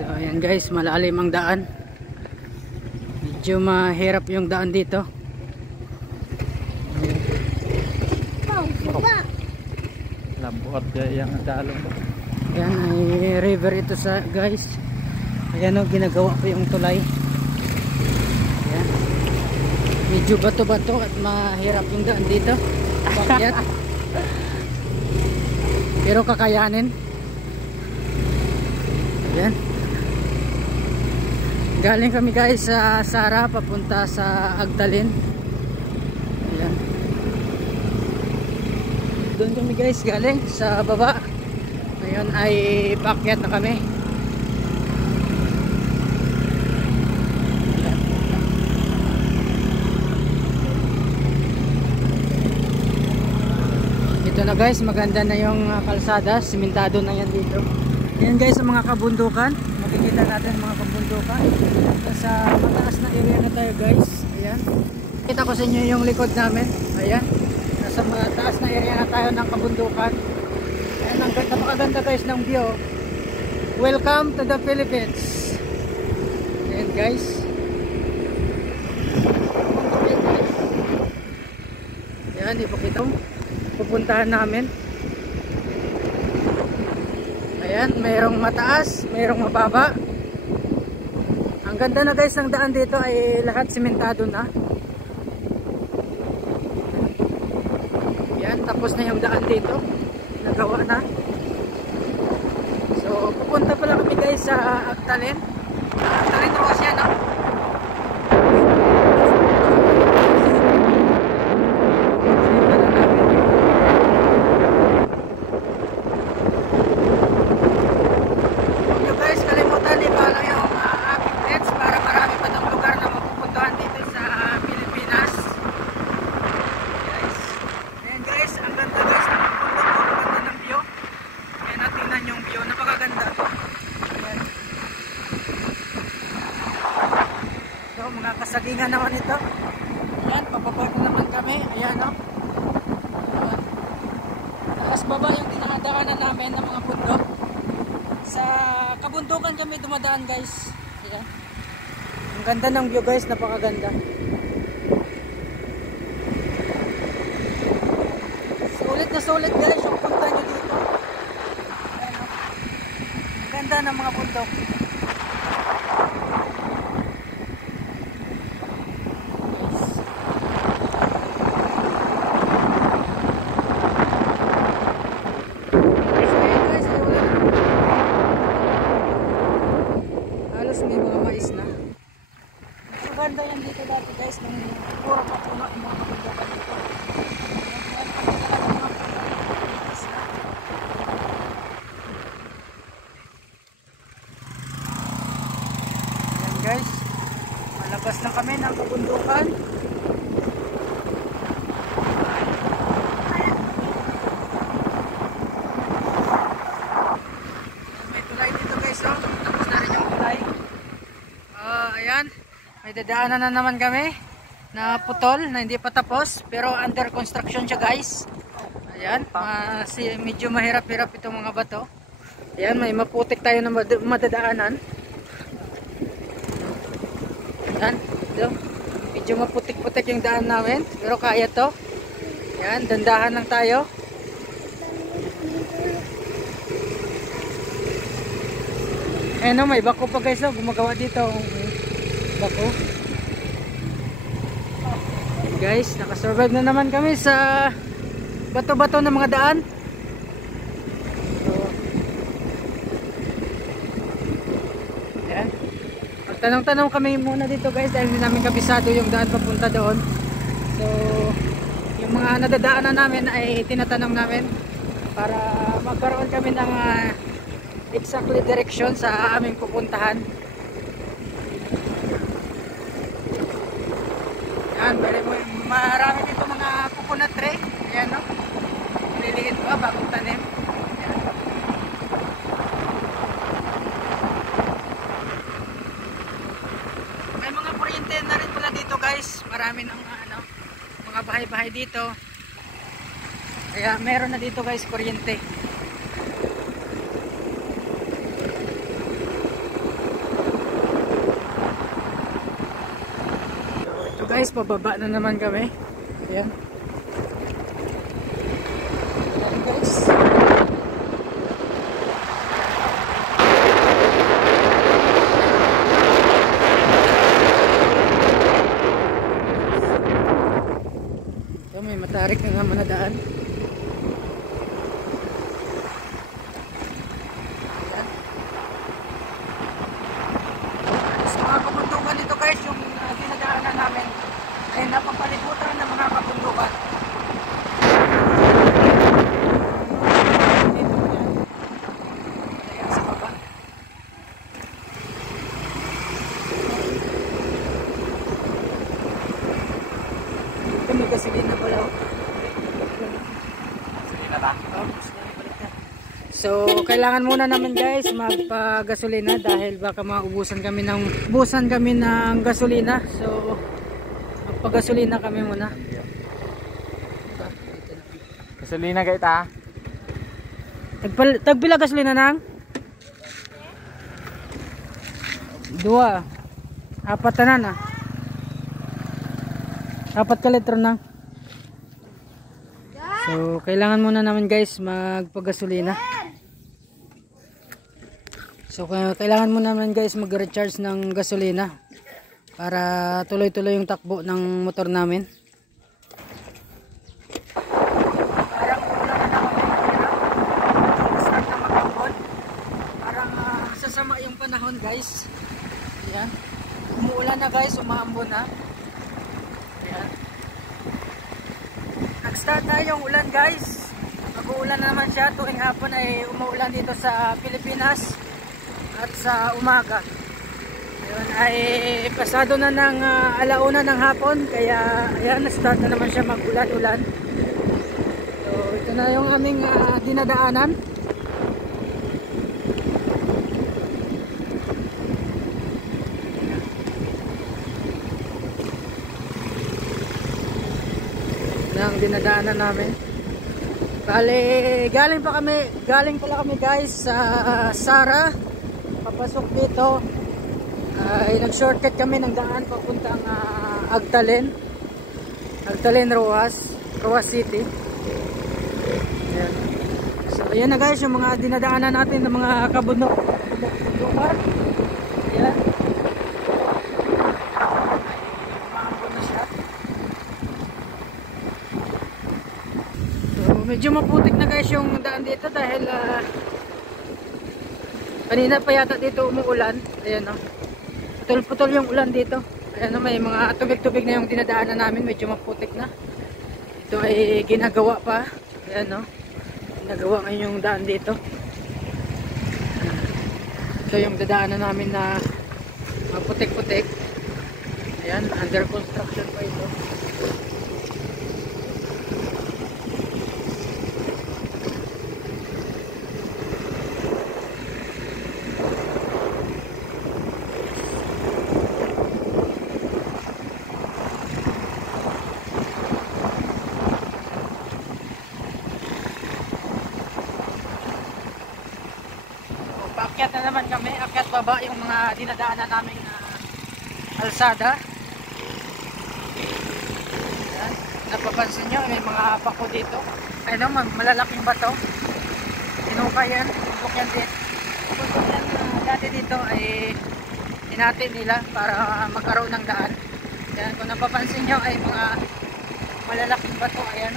So ayan guys, malalim ang daan. Medyo mahirap yung daan dito. Labuat kaya yung dalong. Ayan ay river ito sa guys. Ayan o, ginagawa ko yung tulay. Ayan. Medyo bato-bato at mahirap yung daan dito. Bakit? Pero kakayanin. Ayan. Galing kami guys sa Sara papunta sa Agdalin. Ayan. Doon kami guys galing sa baba. Ngayon ay paakyat na kami. Ito na guys, maganda na yung kalsada, simentado na yan dito. Ayan guys, ang mga kabundukan, makikita natin mga kabundukan. Sa mataas na area na tayo guys. Ayan, kita ko sa inyo yung likod namin. Ayan, nasa mataas na area na tayo ng kabundukan. Ayan, ang napakaganda guys ng view. Welcome to the Philippines. Ayan guys. Ayan, ipakita mo pupuntahan namin. Ayan, mayroong mataas, mayroong mababa. Ang ganda na guys ng daan dito ay lahat simentado na. Ayan, tapos na yung daan dito. Nagawa na. So, pupunta pala kami guys sa Agdalin. Agdalin Ross yan, no? Kasagingan naman ito. Ayan, pababa naman kami. Ayan, no? Taas baba yung dinadaanan namin ng mga bundok. Sa kabundukan kami dumadaan guys. Ayan. Ang ganda ng view guys, napakaganda. Sulit na sulit guys yung punta nyo dito. Ayan, no? Ang ganda ng mga bundok. May mga mais na. Maganda yan dito dati guys, nung puro papuno yung mga kabundukan dito. Ayan guys, malabas na kami ng kabundukan. May tulay dito guys, oh. Tapos na rin yung tulay. Ayan, may dadaanan na naman kami na putol na hindi pa tapos pero under construction siya guys. Ayan, medyo mahirap-hirap itong mga bato. Ayan, may maputik tayo na madadaanan. Ayan, medyo maputik-putik yung daan namin pero kaya to. Ayan, dandahan lang tayo. Ayan, may bako pa guys, gumagawa dito. Bako. Guys, nakasurvive na naman kami sa bato-bato ng mga daan. So, ayan. Magtanong-tanong kami muna dito guys dahil hindi namin kabisado yung daan papunta doon. So, yung mga nadadaanan namin ay tinatanong namin para magkaroon kami ng exactly direction sa aming pupuntahan. Ayan, marami dito mga coconut tree. Ayan, no? Nililiit pa, bagong tanim. Ayan. May mga kuryente na rin pala dito guys. Marami ng mga bahay-bahay dito. Kaya meron na dito guys kuryente. guys, pababa na naman kami. Ayan. Ayan guys. Ito, may matarik na naman na daan. Ayan. Sa mga kabundukan dito guys, yung dinadaanan namin ay napapalibutan ng mga kabundukan. Ayan sa baba. Ito may gasolina pala. Gasolina ba? Oo, gasolina pala ito. So, kailangan muna namin guys magpa-gasolina dahil baka maubusan kami ng gasolina. So, magpa-gasolina kami muna. Gasolina kayo ta? Tagpila gasolina nang? 2. 4 tanan ah. 4 ka litro na. So, kailangan muna namin guys magpa-gasolina. So, kailangan muna namin guys mag-recharge ng gasolina para tuloy-tuloy yung takbo ng motor namin. Parang kulang na kami start na mag-ambon. Parang sasama yung panahon guys. Ayan. Umuulan na guys, umaambon na. Ayan. Nag-start na yung ulan guys. Mag-uulan na naman siya tuwing hapon ay umuulan dito sa Pilipinas at sa umaga. Ayun ay pasado na ng alauna ng hapon kaya ayan na-start na naman siya mag-ulan-ulan. So ito na yung aming dinadaanan. Ang dinadaanan namin. Bale, galing pala kami guys sa Sara. Papasok dito ay nag-shortcut kami ng daan papuntang Agtalen. Agtalen Roas City. Ayan. So ayan na guys yung mga dinadaanan natin ng mga kabundok. Ayan. Medyo maputik na guys yung daan dito dahil kanina pa yata dito umuulan. Ayan o. Putol-putol yung ulan dito. Ayan o, may mga tubig-tubig na yung dinadaanan namin. Medyo maputik na. Ito ay ginagawa pa. Ayan o. Ginagawa ngayon yung daan dito. Ito yung dadaanan namin na maputik-putik. Ayan, under construction pa ito. Paakyat na naman kami, akyat baba yung mga dinadaanan namin na kalsada. Ayan. Napapansin nyo, may mga pako dito. Ayun, malalaking bato. Tinukay yan, tubok yan din. Tubok yan dati dito ay inatin nila para magkaroon ng daan. Ayan, kung napapansin nyo ay mga malalaking bato. Ayan,